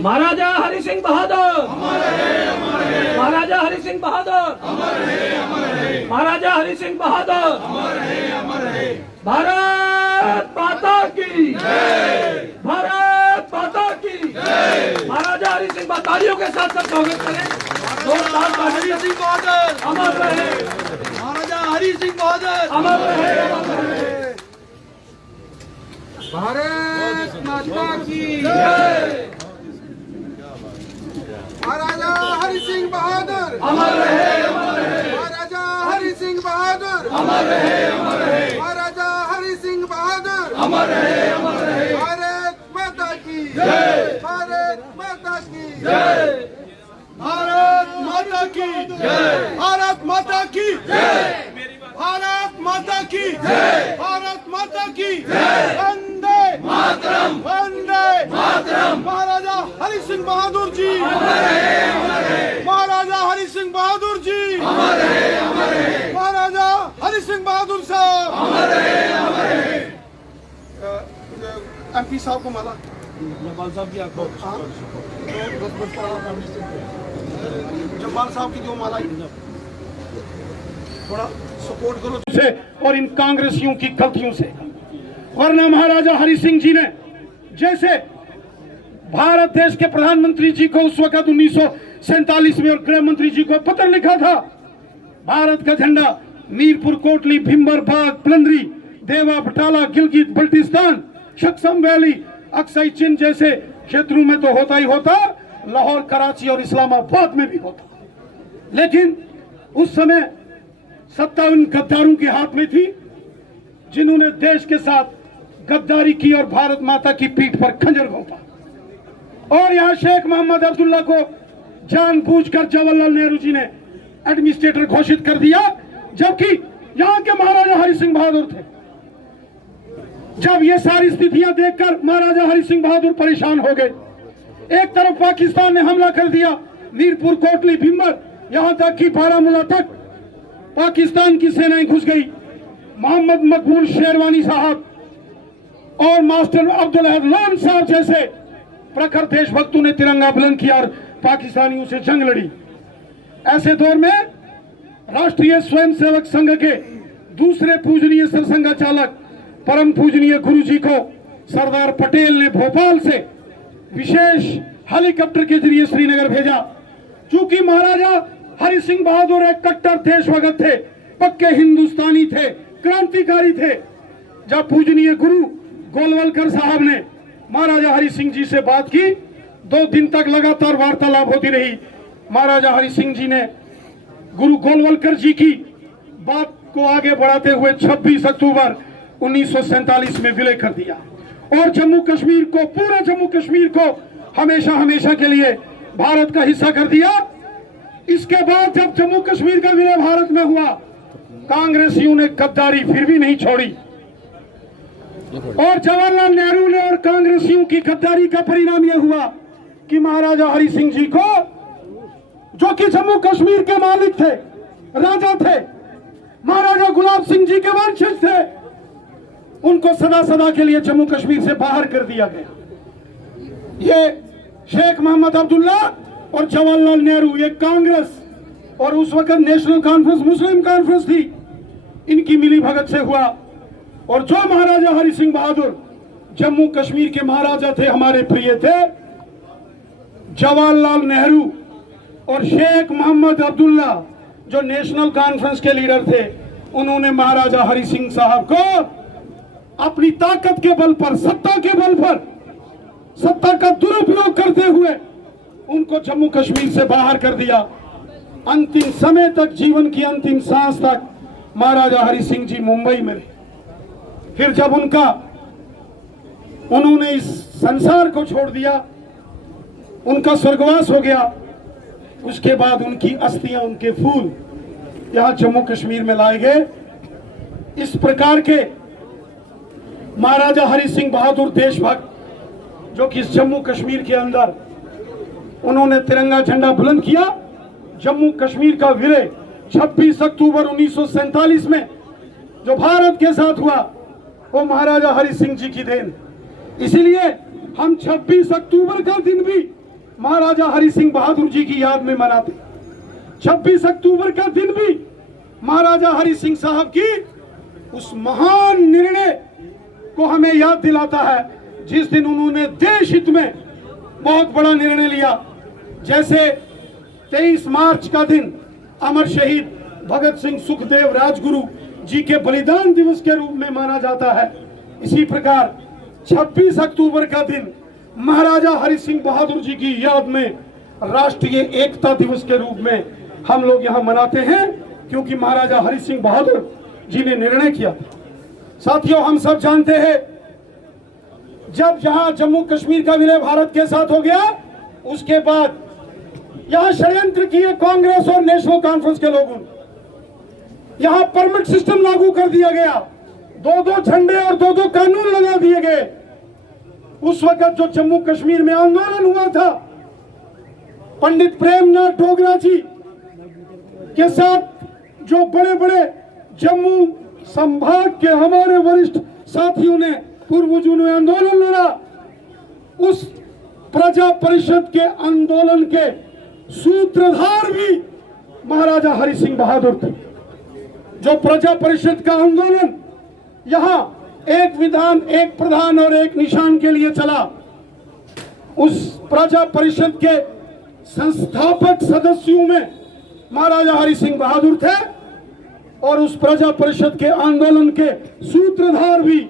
महाराजा हरि सिंह बहादुर, महाराजा हरि सिंह बहादुर, महाराजा हरि सिंह बहादुर, भारत माता की, भारत माता की। महाराजा हरि सिंह तालियों के साथ सब स्वागत करें। हरि सिंह बहादुर अमर रहे, महाराजा हरि सिंह बहादुर अमर रहे, अमर रहे। भारत माता की महाराजा हरि सिंह बहादुर अमर रहे, अमर रहे। महाराजा हरि सिंह बहादुर अमर रहे, अमर रहे। महाराजा हरि सिंह बहादुर अमर रहे, अमर रहे। भारत माता की जय, भारत माता की जय, भारत माता की जय, भारत माता की जय, भारत माता की जय, भारत माता की जय। वंदे मातरम, वंदे मातरम। महाराजा हरि सिंह बहादुर जी अमर रहे, अमर रहे। महाराजा हरि सिंह बहादुर जी अमर रहे, अमर रहे। महाराजा हरि सिंह बहादुर साहब अमर रहे, अमर रहे। एमपी साहब को माला जब्बार साहब की जो माला थोड़ा सपोर्ट करो से और इन कांग्रेसियों की गलतियों से। वरना महाराजा हरि सिंह जी ने जैसे भारत देश के प्रधानमंत्री जी को उस वक्त 1947 में और गृह मंत्री जी को पत्र लिखा था, भारत का झंडा मीरपुर, कोटली, भिम्बर, बाग, पलंदरी, देवा, बटाला, गिलगित, बल्टिस्तान, शक्सम वैली, अक्साई चिन जैसे क्षेत्रों में तो होता ही होता, लाहौर, कराची और इस्लामाबाद में भी होता। लेकिन उस समय सत्ता उन गद्दारों के हाथ में थी जिन्होंने देश के साथ गद्दारी की और भारत माता की पीठ पर खंजर घोंपा। और यहाँ शेख मोहम्मद अब्दुल्ला को जानबूझकर जवाहरलाल नेहरू जी ने एडमिनिस्ट्रेटर घोषित कर दिया, जबकि यहाँ के महाराजा हरि सिंह बहादुर थे। जब ये सारी स्थितियां देखकर महाराजा हरि सिंह बहादुर परेशान हो गए। एक तरफ पाकिस्तान ने हमला कर दिया, मीरपुर, कोटली, भिम्बर, यहाँ तक कि बारामूला तक पाकिस्तान की सेनाएं घुस गई। मोहम्मद मकबूल शेरवानी साहब और मास्टर अब्दुल अहद लोन साहब जैसे प्रखर देशभक्तों ने तिरंगा बुलंद किया और पाकिस्तानियों से जंग लड़ी। ऐसे दौर में राष्ट्रीय स्वयंसेवक संघ के दूसरे पूजनीय सरसंघचालक परम पूजनीय गुरु जी को सरदार पटेल ने भोपाल से विशेष हेलीकॉप्टर के जरिए श्रीनगर भेजा। चूंकि महाराजा हरि सिंह बहादुर एक कट्टर देशभक्त थे, पक्के हिंदुस्तानी थे, क्रांतिकारी थे। जब पूजनीय गुरु गोलवलकर साहब ने महाराजा हरि सिंह जी से बात की, 2 दिन तक लगातार वार्तालाप होती रही। महाराजा हरि सिंह जी ने गुरु गोलवलकर जी की बात को आगे बढ़ाते हुए 26 अक्टूबर 1947 में विलय कर दिया और जम्मू कश्मीर को, पूरा जम्मू कश्मीर को हमेशा हमेशा के लिए भारत का हिस्सा कर दिया। इसके बाद जब जम्मू कश्मीर का विलय भारत में हुआ, कांग्रेसियों ने गद्दारी फिर भी नहीं छोड़ी और जवाहरलाल नेहरू ने और कांग्रेसियों की गद्दारी का परिणाम यह हुआ कि महाराजा हरि सिंह जी को, जो कि जम्मू कश्मीर के मालिक थे, राजा थे, महाराजा गुलाब सिंह जी के वंशज थे, उनको सदा सदा के लिए जम्मू कश्मीर से बाहर कर दिया गया। ये शेख मोहम्मद अब्दुल्ला और जवाहरलाल नेहरू, ये कांग्रेस और उस वक्त नेशनल कॉन्फ्रेंस, मुस्लिम कॉन्फ्रेंस थी, इनकी मिली भगत से हुआ। और जो महाराजा हरि सिंह बहादुर जम्मू कश्मीर के महाराजा थे, हमारे प्रिय थे, जवाहरलाल नेहरू और शेख मोहम्मद अब्दुल्ला जो नेशनल कॉन्फ्रेंस के लीडर थे, उन्होंने महाराजा हरि सिंह साहब को अपनी ताकत के बल पर, सत्ता के बल पर, सत्ता का दुरुपयोग करते हुए उनको जम्मू कश्मीर से बाहर कर दिया। अंतिम समय तक, जीवन की अंतिम सांस तक महाराजा हरि सिंह जी मुंबई में रहे। फिर जब उन्होंने इस संसार को छोड़ दिया, उनका स्वर्गवास हो गया, उसके बाद उनकी अस्थियां, उनके फूल यहां जम्मू कश्मीर में लाए गए। इस प्रकार के महाराजा हरि सिंह बहादुर देशभक्त, जो कि इस जम्मू कश्मीर के अंदर उन्होंने तिरंगा झंडा बुलंद किया, जम्मू कश्मीर का विलय 26 अक्टूबर 1947 में जो भारत के साथ हुआ वो महाराजा हरि सिंह जी की देन। इसीलिए हम 26 अक्टूबर का दिन भी महाराजा हरि सिंह बहादुर जी की याद में मनाते। 26 अक्टूबर का दिन भी महाराजा हरि सिंह साहब की उस महान निर्णय को हमें याद दिलाता है जिस दिन उन्होंने देश हित में बहुत बड़ा निर्णय लिया। जैसे 23 मार्च का दिन अमर शहीद भगत सिंह सुखदेव राजगुरु जी के बलिदान दिवस के रूप में माना जाता है, इसी प्रकार 26 अक्टूबर का दिन महाराजा हरि सिंह बहादुर जी की याद में राष्ट्रीय एकता दिवस के रूप में हम लोग यहाँ मनाते हैं, क्योंकि महाराजा हरि सिंह बहादुर जी ने निर्णय किया। साथियों, हम सब जानते हैं जब जहां जम्मू कश्मीर का विलय भारत के साथ हो गया, उसके बाद यहां षड्यंत्र किए कांग्रेस और नेशनल कॉन्फ्रेंस के लोगों ने। यहां परमिट सिस्टम लागू कर दिया गया, 2-2 झंडे और 2-2 कानून लगा दिए गए। उस वक्त जो जम्मू कश्मीर में आंदोलन हुआ था, पंडित प्रेमनाथ डोगरा जी के साथ जो बड़े बड़े जम्मू संभाग के हमारे वरिष्ठ साथियों ने, पूर्वजों ने आंदोलन लड़ा, उस प्रजा परिषद के आंदोलन के सूत्रधार भी महाराजा हरि सिंह बहादुर थे। जो प्रजा परिषद का आंदोलन यहां एक विधान, एक प्रधान और एक निशान के लिए चला, उस प्रजा परिषद के संस्थापक सदस्यों में महाराजा हरि सिंह बहादुर थे और उस प्रजा परिषद के आंदोलन के सूत्रधार भी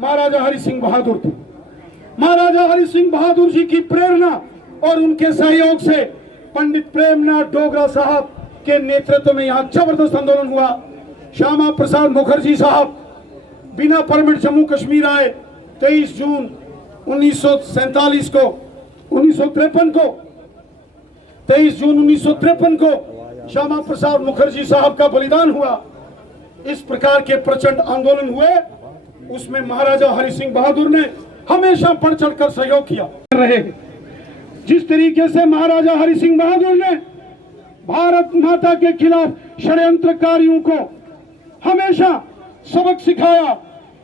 महाराजा हरि सिंह बहादुर थे। महाराजा हरि सिंह बहादुर जी की प्रेरणा और उनके सहयोग से पंडित प्रेमनाथ डोगरा साहब के नेतृत्व में यहाँ जबरदस्त आंदोलन हुआ। श्यामा प्रसाद मुखर्जी साहब बिना परमिट जम्मू कश्मीर आए 23 जून 1947 को 23 जून 1953 को श्यामा प्रसाद मुखर्जी साहब का बलिदान हुआ। इस प्रकार के प्रचंड आंदोलन हुए, उसमें महाराजा हरि सिंह बहादुर ने हमेशा बढ़ चढ़कर सहयोग किया रहे। जिस तरीके से महाराजा हरि सिंह बहादुर ने भारत माता के खिलाफ षड्यंत्रकारियों को हमेशा सबक सिखाया,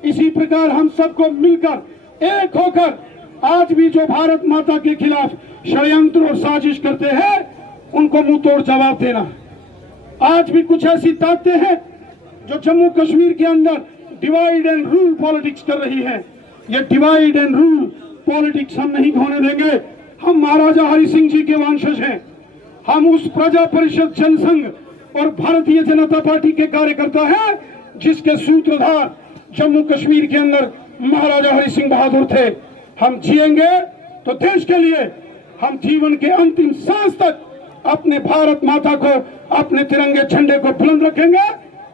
इसी प्रकार हम सबको मिलकर एक होकर आज भी जो भारत माता के खिलाफ षड्यंत्र और साजिश करते हैं उनको मुंह तोड़ जवाब देना। आज भी कुछ ऐसी ताकतें हैं जो जम्मू कश्मीर के अंदर डिवाइड एंड रूल पॉलिटिक्स कर रही है। ये डिवाइड एंड रूल पॉलिटिक्स हम नहीं होने देंगे। हम महाराजा हरि सिंह जी के वंशज हैं। हम उस प्रजा परिषद जनसंघ और भारतीय जनता पार्टी के कार्यकर्ता हैं जिसके सूत्रधार जम्मू कश्मीर के अंदर महाराजा हरि सिंह बहादुर थे। हम जिएंगे तो देश के लिए, हम जीवन के अंतिम सांस तक अपने भारत माता को, अपने तिरंगे झंडे को बुलंद रखेंगे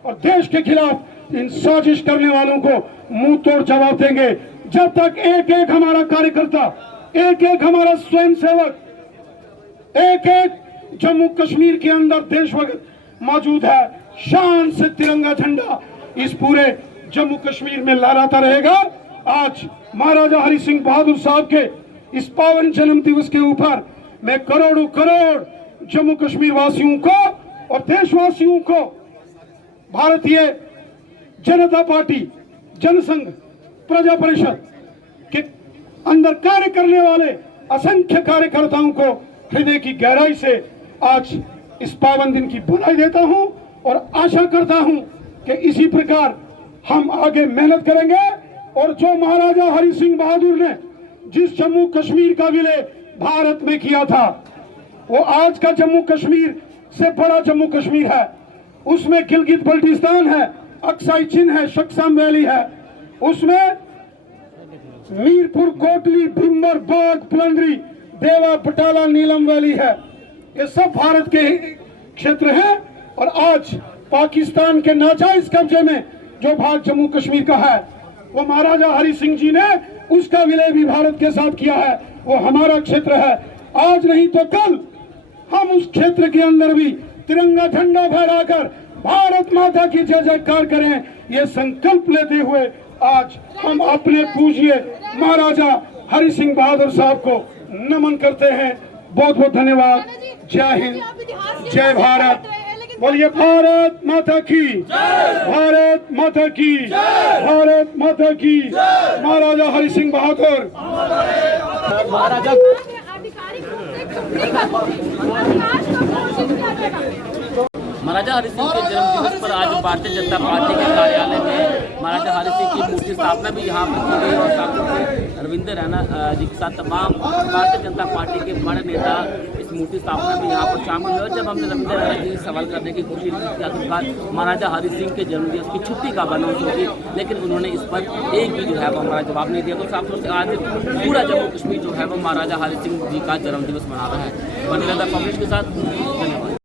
और देश के खिलाफ इन साजिश करने वालों को मुंह तोड़ जवाब देंगे। जब तक एक एक हमारा कार्यकर्ता, एक एक हमारा स्वयंसेवक, एक एक जम्मू कश्मीर के अंदर देशभक्त मौजूद है, शान से तिरंगा झंडा इस पूरे जम्मू कश्मीर में लहराता रहेगा। आज महाराजा हरि सिंह बहादुर साहब के इस पावन जन्म दिवस के ऊपर मैं करोड़ों करोड़ जम्मू कश्मीर वासियों को और देशवासियों को भारतीय जनता पार्टी, जनसंघ, प्रजा परिषद के अंदर कार्य करने वाले असंख्य कार्यकर्ताओं को हृदय की गहराई से आज इस पावन दिन की बधाई देता हूं और आशा करता हूं कि इसी प्रकार हम आगे मेहनत करेंगे और जो महाराजा हरि सिंह बहादुर ने जिस जम्मू कश्मीर का विलय भारत में किया था, वो आज का जम्मू कश्मीर से बड़ा जम्मू कश्मीर है। उसमें गिलगित बल्टिस्तान है, अक्साई चिन है, शक्सम वैली है, उसमें मीरपुर, कोटली, भिम्बर, बाग, पुलंदरी, देवा, बटाला, नीलम वैली है। ये सब भारत के क्षेत्र हैं और आज पाकिस्तान के नाजायज कब्जे में जो भाग जम्मू कश्मीर का है वो महाराजा हरि सिंह जी ने उसका विलय भी भारत के साथ किया है। वो हमारा क्षेत्र है। आज नहीं तो कल हम उस क्षेत्र के अंदर भी तिरंगा झंडा फहराकर भारत माता की जय जयकार करें, ये संकल्प लेते हुए आज हम अपने पूज्य महाराजा हरि सिंह बहादुर साहब को नमन करते हैं। बहुत बहुत धन्यवाद। जय हिंद, जय भारत। बोलिए भारत माता की, भारत माता की, भारत माता की। महाराजा हरि सिंह बहादुर। महाराजा महाराजा हरि सिंह के जन्मदिवस पर आज भारतीय जनता पार्टी के कार्यालय में महाराजा हरि सिंह की मूर्ति स्थापना भी यहाँ पर की गई और साथ में अरविंद रैना जी के साथ तमाम भारतीय जनता पार्टी के बड़े नेता इस मूर्ति स्थापना में यहाँ पर शामिल हुए। जब हमने रविंद्र रैना जी से सवाल करने की कोशिश की आखिरकार महाराजा हरि सिंह के जन्मदिवस की छुट्टी का बनोस होगी, लेकिन उन्होंने इस पर एक भी जो है वो हमारा जवाब नहीं दिया। तो साफ तौर से आज पूरा जम्मू कश्मीर जो है वो महाराजा हरि सिंह जी का जन्मदिवस मना रहा है। बने रहता पब्लिश के साथ।